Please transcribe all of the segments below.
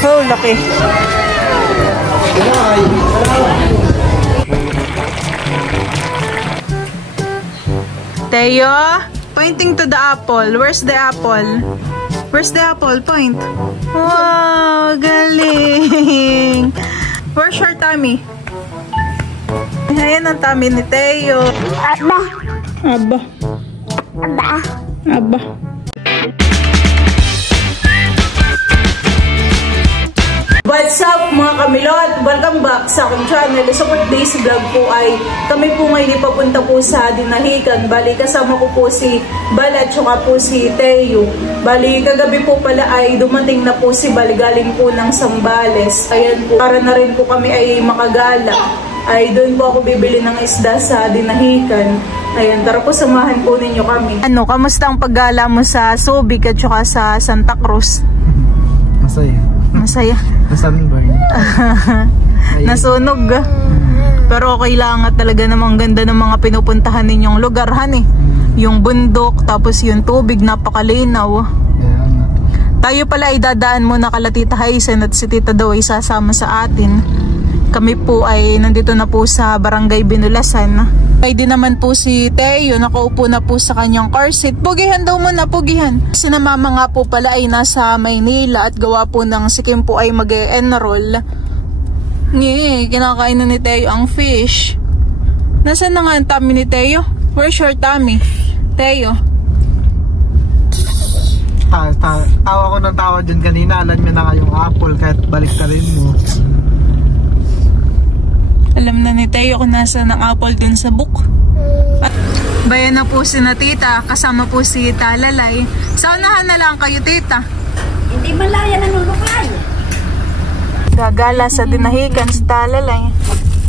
Oh, laki. Teo, pointing to the apple. Where's the apple? Where's the apple? Point. Wow, galing. Where's your tummy? Ayan ang tummy ni Teo. Aba. Aba. Aba. Aba. What's up mga kamilot? Welcome back sa aking channel. Sa today's vlog po ay kami po ngayon ipapunta po sa Dinahican. Bali kasama ko po si Bal at saka po si Teo. Bali kagabi po pala ay dumating na po si Bal galing po ng Sambales. Ayan po, para na rin po kami ay makagala. Ay doon po ako bibili ng isda sa Dinahican. Ayan, tara po samahan po ninyo kami. Ano, kamusta ang paggala mo sa Subic at saka sa Santa Cruz? Masaya. Masaya. Sunburn. Nasunog. Pero okay lang at talaga namang ganda ng mga pinupuntahan ninyong lugar, han eh. Yung bundok, tapos yung tubig, napakalinaw. Tayo pala ay dadaan muna kala Tita Haisen at si Tita daw ay sasama sa atin. Kami po ay nandito na po sa Barangay Binulasan. Ay din naman po si Teo, nakaupo na po sa kanyang car seat. Pugihan daw muna, pugihan. Si na mama nga po pala ay nasa Maynila at gawa po ng sikim po ay mag-e-enroll. Kinakain na ni Teo ang fish. Nasaan na nga ang tummy ni Teo? Where's your tummy? Teo? Tawa ko ng tawa dyan kanina. Alam nyo na nga yung apple kahit balik ka rin mo. Alam na ni Teo kung nasa ng apple dun sa book. At bayan na po si na Tita, kasama po si Talalay. Saunahan na lang kayo, Tita. Hindi malaya nanunukay. Gagala sa Dinahican si Talalay.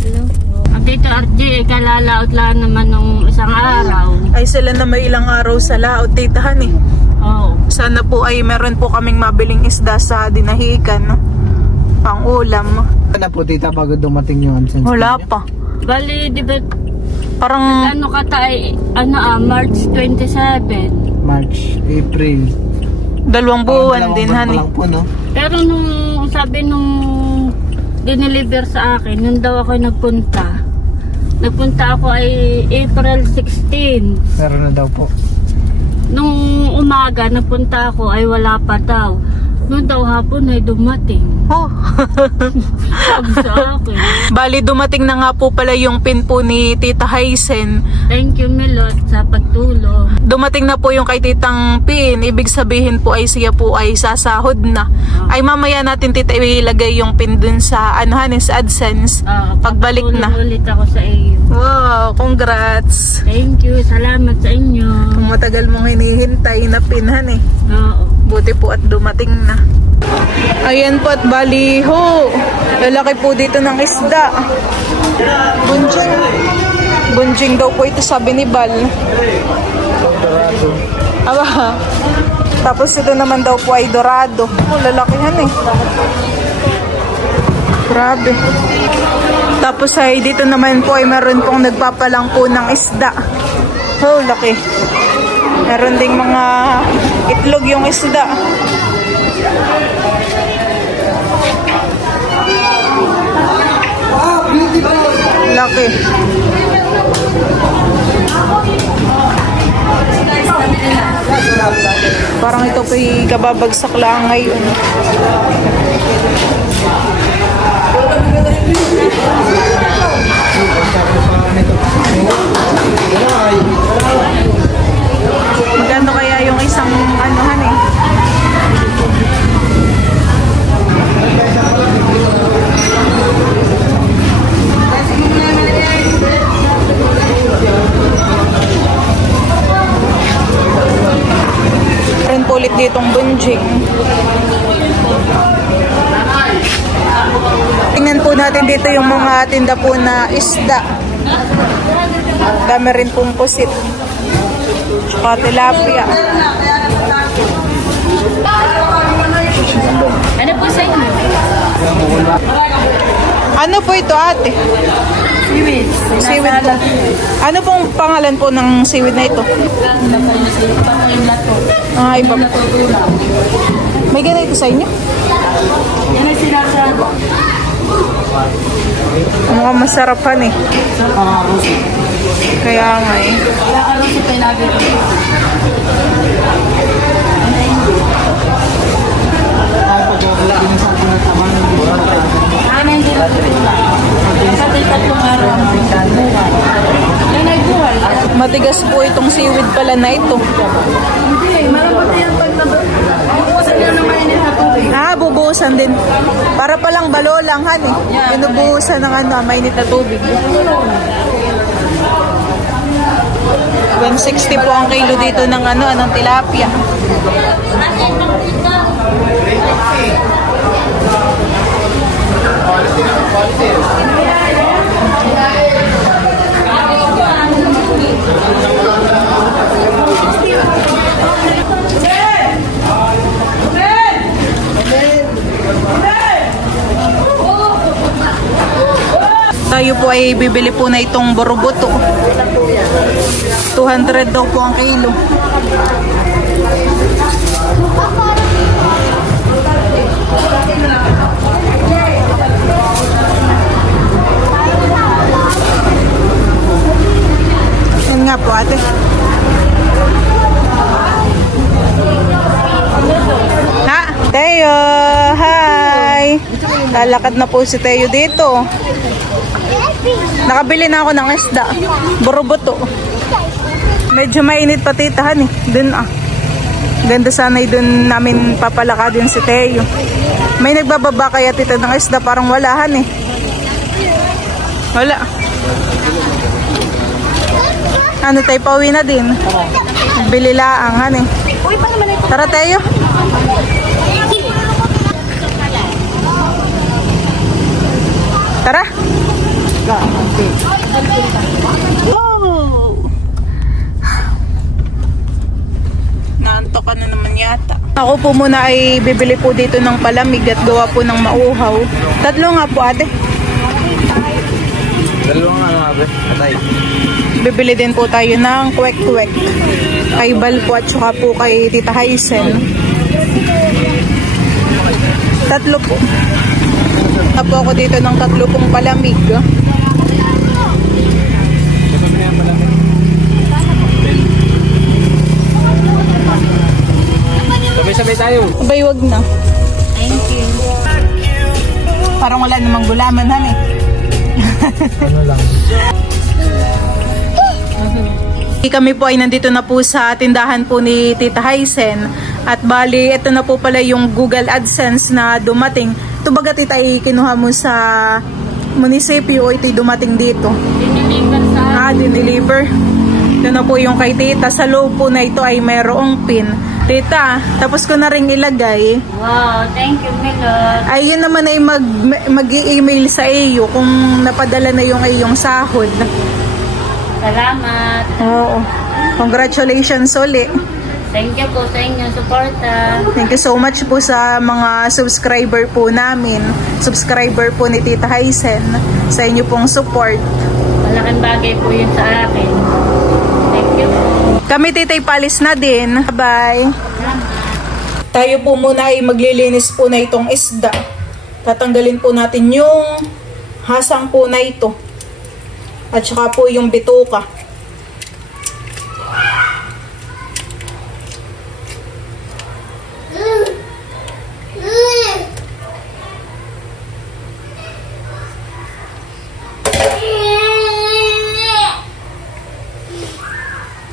Hello. Ang Tito RJ, kalalaot lang naman nung isang araw. Ay sila na may ilang araw sa laot, Titahan eh. Oo. Sana po ay meron po kaming mabiling isda sa Dinahican, no? Pang ulam. Ano po Tita bago dumating yung absence? Wala pa. Bali, di ba, Parang ano ka tayo, March 27. March, April. 2 buwan din, han. hani. Po, no? Pero nung sabi nung dineliver sa akin, nung daw ako nagpunta ako ay April 16. Meron na daw po. Nung umaga nagpunta ako ay wala pa daw. Noon daw hapon ay dumating. Oh. Sabi sa akin. Bali dumating na nga po pala yung pin po ni Tita Haisen. Thank you Milot sa pagtulong. Dumating na po yung kay Titang Pin. Ibig sabihin po ay siya po ay sasahod na. Ay mamaya natin Tita ilagay yung pin dun sa sa AdSense. Pagbalik na. Ulit ako sa iyo. Wow, congrats. Thank you. Salamat sa inyo. Kung matagal mong hinihintay na pinhan eh. Oo. Buti po at dumating na. Ayan po at bali ho. Lalaki po dito ng isda. Bunjing. Bunjing daw po ito sabi ni Bal. Aba. Tapos ito naman daw po ay dorado. Oh, lalakihan eh. Grabe. Tapos ay dito naman po ay meron pong nagpapalang po ng isda. Oh, laki. Meron ding mga itlog yung isda. Laki. Parang ito po'y kababagsak lang ngayon. Maganda kaya yung isang anuhan eh. Rin po ulit ditong bunjing. Tingnan po natin dito yung mga tinda po na isda. Dami rin pong pusit. Tsaka tilapia. Ano po sa inyo? Ano po ito ate? Seaweed. Seaweed po. Ano pong pangalan po ng seaweed na ito? Iba po yung lato. Ah, iba po. May ganito sa inyo? Yan Mukhang masarapan eh. Kaya nga eh. Matigas po itong seaweed pala na ito. Ah, bubuhusan din. Para palang balolang han eh. Binubuhusan ng mainit na tubig. 160 po ang kilo dito ng ng tilapia. Tayo po ay bibili po na itong boroboto. 200 daw po ang kilo. Yan nga po ate. Ha? Teo, hi! Lalakad na po si Teo dito. Nakabili na ako ng isda. Boroboto. Medyo mainit pa titahan eh. Dun Ganda sana'y dun namin papalakadin si Teo. May nagbababa kaya tita ng isda. Parang walahan eh. Wala. Ano tayo, pauwi na din. Bili laang han eh. Tara Teo. Tara. Oh. Naantok ka na naman yata. Ako po muna ay bibili po dito ng palamig at gawa po ng mauhaw. 3 nga po ate. 2 nga ate. Atay. Bibili din po tayo ng kwek-kwek. Kay Bal po at saka po kay Tita Haisen. 3 po. Tapo ako dito ng 3 pong palamig. Sabay-sabay tayo. Abay, wag na. Thank you. Parang wala namang gulaman, han eh. Ano lang. Kami po ay nandito na po sa tindahan po ni Tita Haisen. At bali, ito na po pala yung Google AdSense na dumating. Ito baga tita ay kinuha mo sa munisipyo o ito'y dumating dito? Diniliver sa diniliver. Ito na po yung kay tita. Sa loob po na ito ay mayroong pin. Tita, tapos ko na rin ilagay. Wow, thank you, Milot. Ayun naman ay mag-i-email sa iyo kung napadala na yung iyong sahod. Salamat. Oo. Congratulations ulit. Thank you po sa inyong suporta. Thank you so much po sa mga subscriber po namin. Subscriber po ni Tita Haisen. Sa inyo pong support. Malaking bagay po yun sa akin. Thank you. Kami titay palis na din. Bye. Tayo po muna ay maglilinis po na itong isda. Tatanggalin po natin yung hasang po na ito. At saka po yung bituka.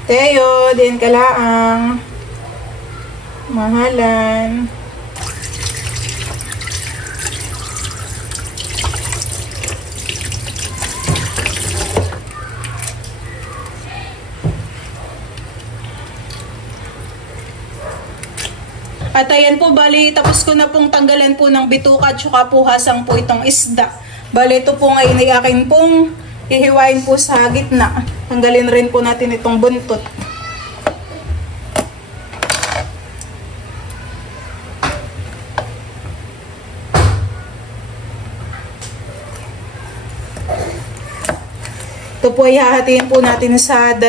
Teo, din ka laang. Mahalan. At ayan po, bali, tapos ko na pong tanggalan po ng bituka at saka po hasang po itong isda. Bali, ito po ngayon ay akin pong hihiwain po sa gitna. Tanggalin rin po natin itong buntot. Ito po ay hahatiin po natin sa 2.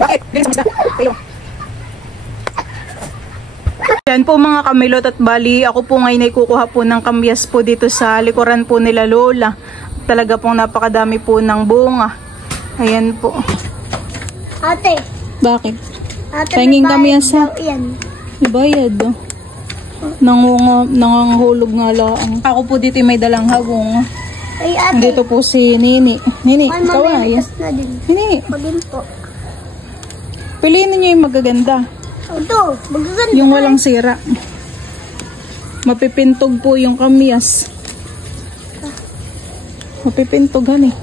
Bakit? Bilis sa kayo. Yan po mga kamilot at bali, ako po ngayon ay kukuha po ng kamyas po dito sa likuran po nila Lola. Talaga pong napakadami po ng bunga. Ayan po. Ate. Bakit? Ate, Pahinging kamyas ha? yan. Ibayad oh. Nanganghulog nga lang. Ako po dito may dalang hagong. Ay, ate. Dito po si Nini. Nini, ikaw ay. na din. Nini, Pagin po. piliin niyo yung magaganda. Ito, magaganda. Yung walang sira. Mapipintog po yung kamyas. Mapipintog han eh.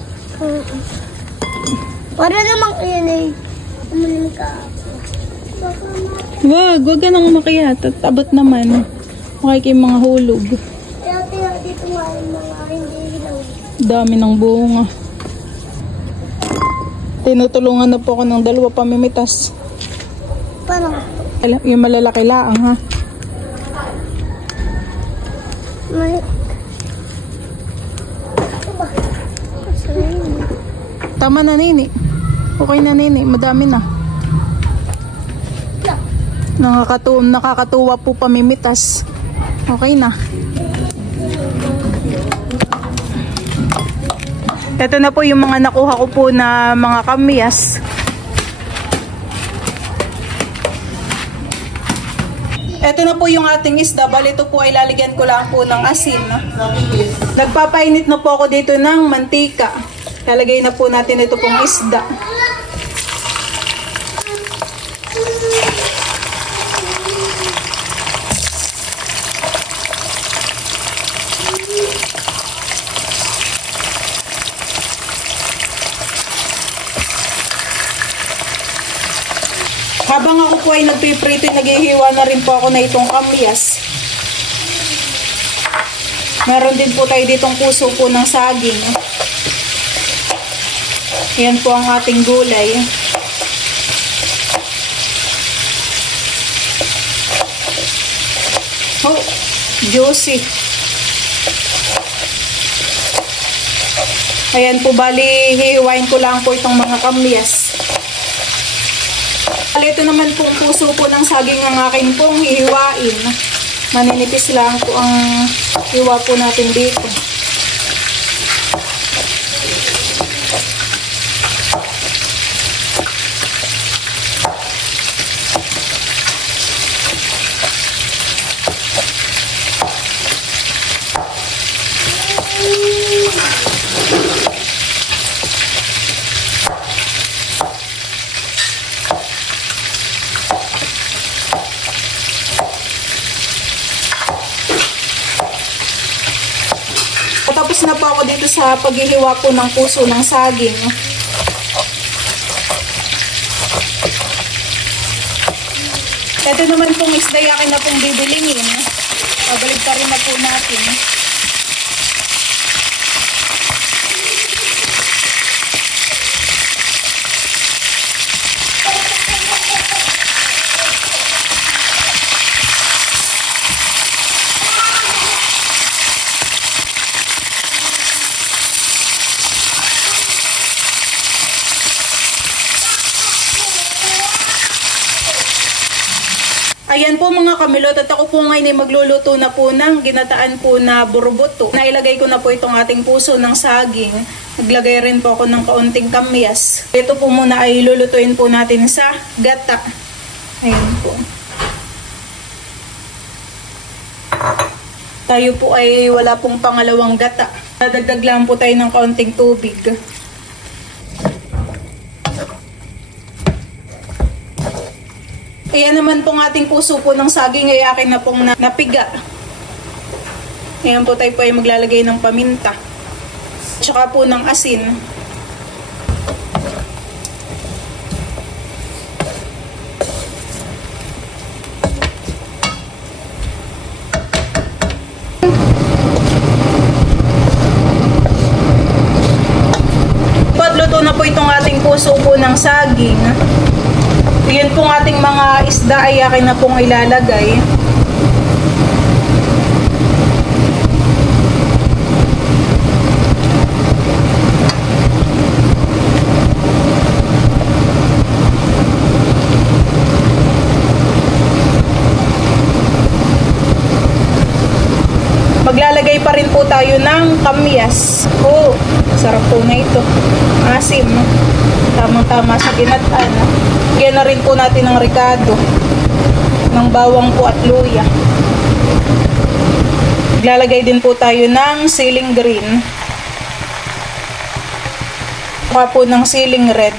Para namang yan eh. Umalim ka. Wag ka nang umakyat at abot naman. Makikita yung mga hulog. Ay, ate, dito nga yung mga hindi hilaw. Dami ng bunga. Tinutulungan na po ako ng dalawa pamimitas. Paano? Yung malalaki laang ha. May... Ito ba? Tama na Nini. Okay na Nini. Madami na. Nakakatuwa po pamimitas. Okay na. Ito na po yung mga nakuha ko po na mga kamyas. Ito na po yung ating isda. Bali ito po ay lalagyan ko lang po ng asin. Nagpapainit na po ako dito ng mantika. Lalagay na po natin ito pong isda. Habang ako po ay nagpiprito, naghihiwa na rin po ako na itong kamyas. Meron din po tayo ditong puso po ng saging. Yan po ang ating gulay. Oh, juicy. Ayan po, bali hihiwain ko lang po itong mga kamyas. Ito naman pong puso po ng saging ang akin pong hihiwain. Maninipis lang po ang hiwa po natin dito. Tapos na po ako dito sa paghihiwa po ng puso ng saging. Ito naman pong isda yakin na pong bibilingin. Pabalik ka rin na po natin. Ayan po mga kamilot, at ako po ngayon ay magluluto na po ng ginataan po na buruboto. Nailagay ko na po itong ating puso ng saging. Naglagay rin po ako ng kaunting kamyas. Ito po muna ay lulutuin po natin sa gata. Ayan po. Tayo po ay wala pong pangalawang gata. Dadagdag lang po tayo ng kaunting tubig. Ayan naman pong ating puso po ng saging ay akin na pong napiga. Ayan po tayo po ay maglalagay ng paminta. Tsaka po ng asin. Luto na po itong ating puso po ng saging. Yun pong ating mga isda ay akin na pong ilalagay. Maglalagay pa rin po tayo ng kamyas. Oh, sarap po na ito. Asim. Tamang-tama sa ginataan. Lagyan na rin po natin ng ricado. Ng bawang po at luya. Maglalagay din po tayo ng siling green. Saka po ng siling red.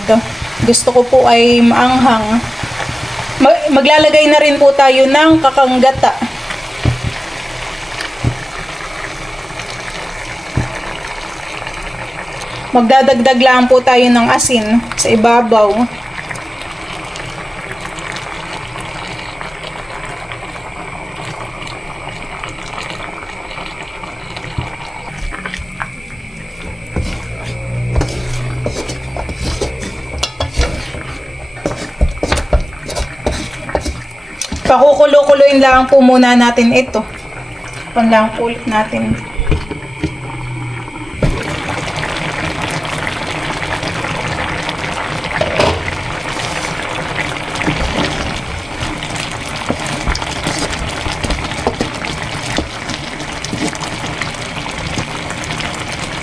Gusto ko po ay maanghang. Maglalagay na rin po tayo ng kakanggata. Magdadagdag lang po tayo ng asin sa ibabaw. Pakukulo-kuloyin lang po muna natin ito. Lang po ulit natin.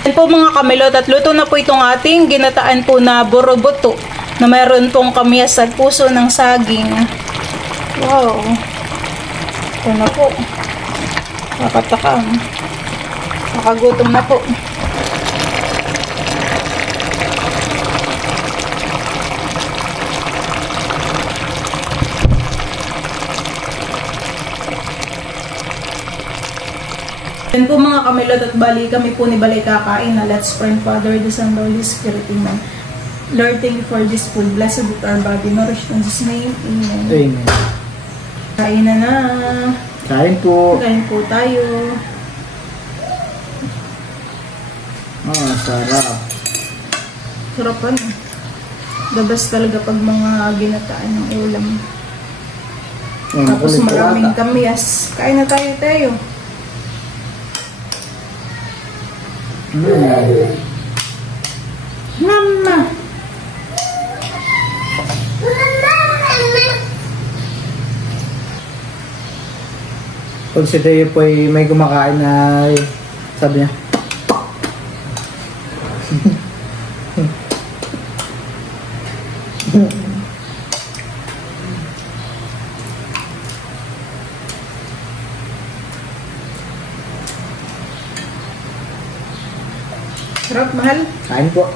Yan po mga kamilot, at luto na po itong ating ginataan po na boroboto na mayroon pong kamyas at puso ng saging. Wow. Ito na po. Nakatakam. Nakagutom na po. Yan po mga kamilot, at bali kami po ni Balay kakain na let's pray. Father, the Son, the Holy Spirit, Amen. Lord, thank you for this food. Blessed with our body, nourished in Jesus' name. Amen. Amen. Kain na na. Kain po. Kain po tayo. Sarap. Sarap ano. The best talaga pag mga ginataan ng ulam. Tapos maraming kamyas. Kain na tayo. Mama! Pag si Teo po ay may kumakain na sabi niya, Sarap, mahal. kain po.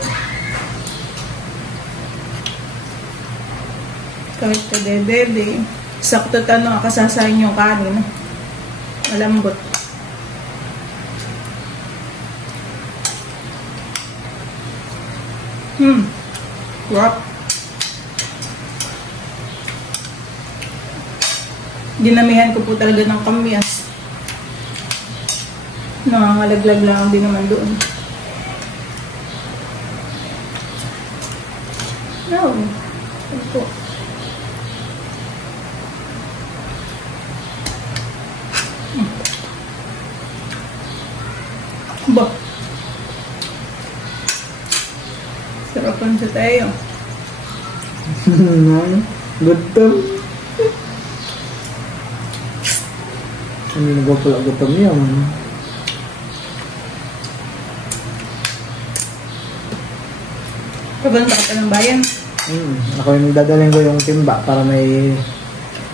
Kahit ka dede. Sakto tanong, kasasayin yung kanin. Malambot. Sarap. Dinamihan ko po talaga ng kamyas. Nangangalaglag lang din naman doon. No. Ito. Ba. Sarapan sa tayo. Gutom. Hindi na ba pala gutom yan? Kabanta ka pa ng bayan. Ako yung dadalhin ko yung timba para may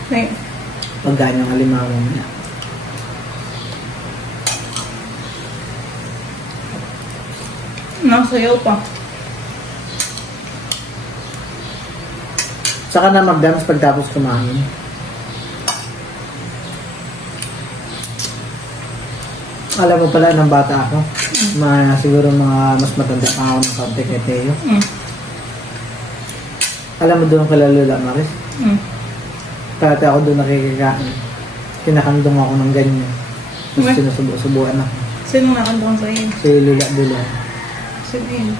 May pagdaan yung alimango niya. nasayaw pa. Saka na mag-dance pagtapos kumain. Alam mo pala ng bata ako, siguro mga mas matanda pa ako ng kaunti kay Teo. Alam mo doon kala Lola Maris? Dati ako doon nakikikain. Kinakandong ako ng ganyan. Tapos sinusubuan ako. Sino nakandong sa'yo? Si Lola Dula. Sino yun?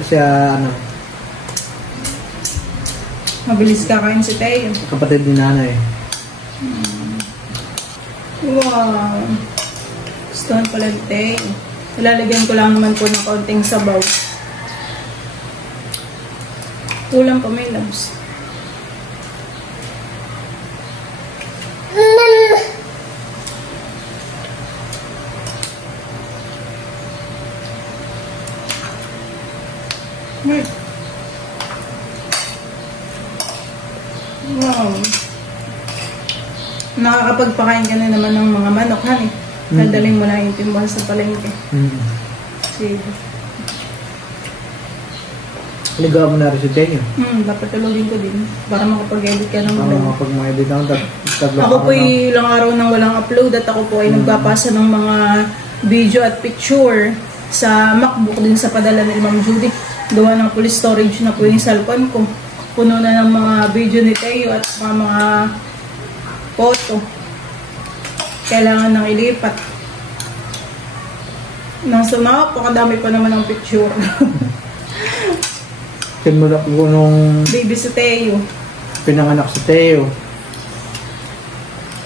Kasi Mabilis kakain si Teo. kapatid ni nanay. Wow. Gusto pala ni Teo. Ilalagyan ko lang naman po ng kaunting sabaw. Kulang pa may labs. Wow. Nakakapagpakain ka na naman ng mga manok, honey. Dadalhin mo na yung timbahan sa palengke. Sige. Ligaw mo na rin si Tenyo. Dapat tulogin ko din. Para makapag-edit ka ng vlog. Makapag-edit ako. Ako po ilang araw nang walang upload at ako po ay nagpapasa ng mga video at picture sa MacBook din sa padala ni Ma'am Judy. Gawa ng full storage na po yung cellphone ko. Puno na ng mga video ni Teo at mga photo. Kailangan nang ilipat. Nasa napakadami pa naman ng picture. Kinulak ko nung Baby si Teo. pinanganak si Teo.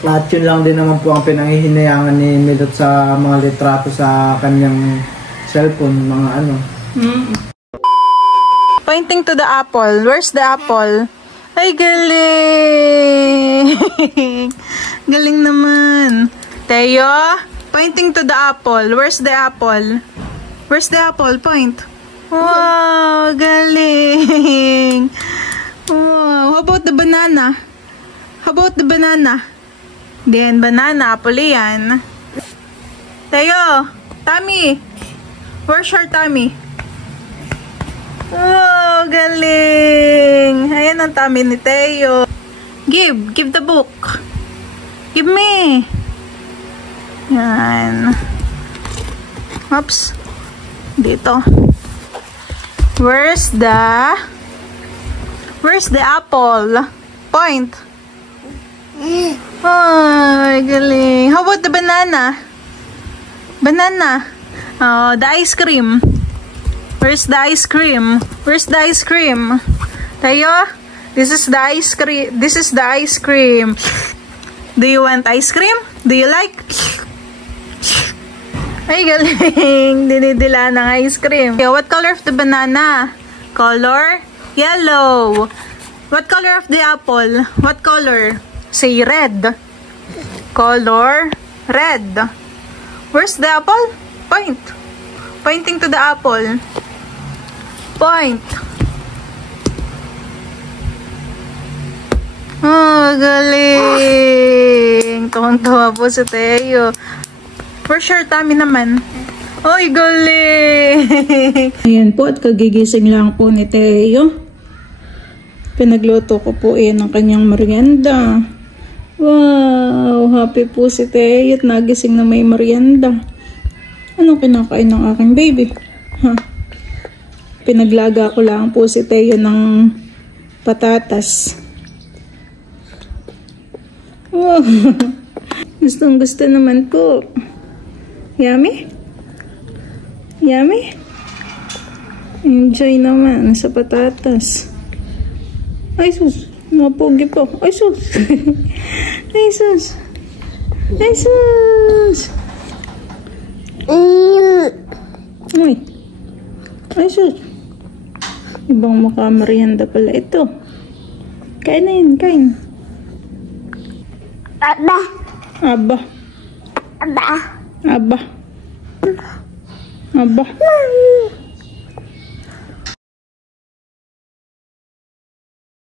At yun lang din naman po ang pinanghihinayangan ni Milot sa mga litrato sa kanyang cellphone, mga ano. Pointing to the apple. Where's the apple? Ay, galing! Galing naman. Teo, pointing to the apple. Where's the apple? Where's the apple? Point. Wow, galing! Wow, how about the banana? How about the banana? Then, banana, apple yan. Teo, Tommy. Where's your Tommy? Wow, galing! Ayan ang tummy ni Teo. Give the book. Give me. Yan. Oops. Dito. Where's the apple? Point. Oh, galing. How about the banana? Banana. Oh, the ice cream. Where's the ice cream? Where's the ice cream? Tayo? This is the ice cream. This is the ice cream. Do you want ice cream? Do you like? Ay, galing. Dinidila ng ice cream. Okay, what color of the banana? Color? Yellow. What color of the apple? What color? Say red. Color? Red. Where's the apple? Point. Pointing to the apple. Point. Oh, galing. Tuwang-tuwa po si Teo. For sure, Tommy naman. Oy, galing. Ayan po, at kagigising lang po ni Teo. Pinagluto ko po yan ng kanyang merienda. Wow, happy po si Teo at nagising na may merienda. Anong kinakain ng aking baby? Pinaglaga ko lang po si Teo ng patatas. Wow. Gustong gusto naman po. Yummy? Yummy? Enjoy naman sa patatas. Ay sus, napogi po. Ay sus. Ay sus. Ay sus. Uy. Ay sus. Ibang merienda pala ito. Kain na yun, kain. Aba. Aba. Aba. Aba. Aba.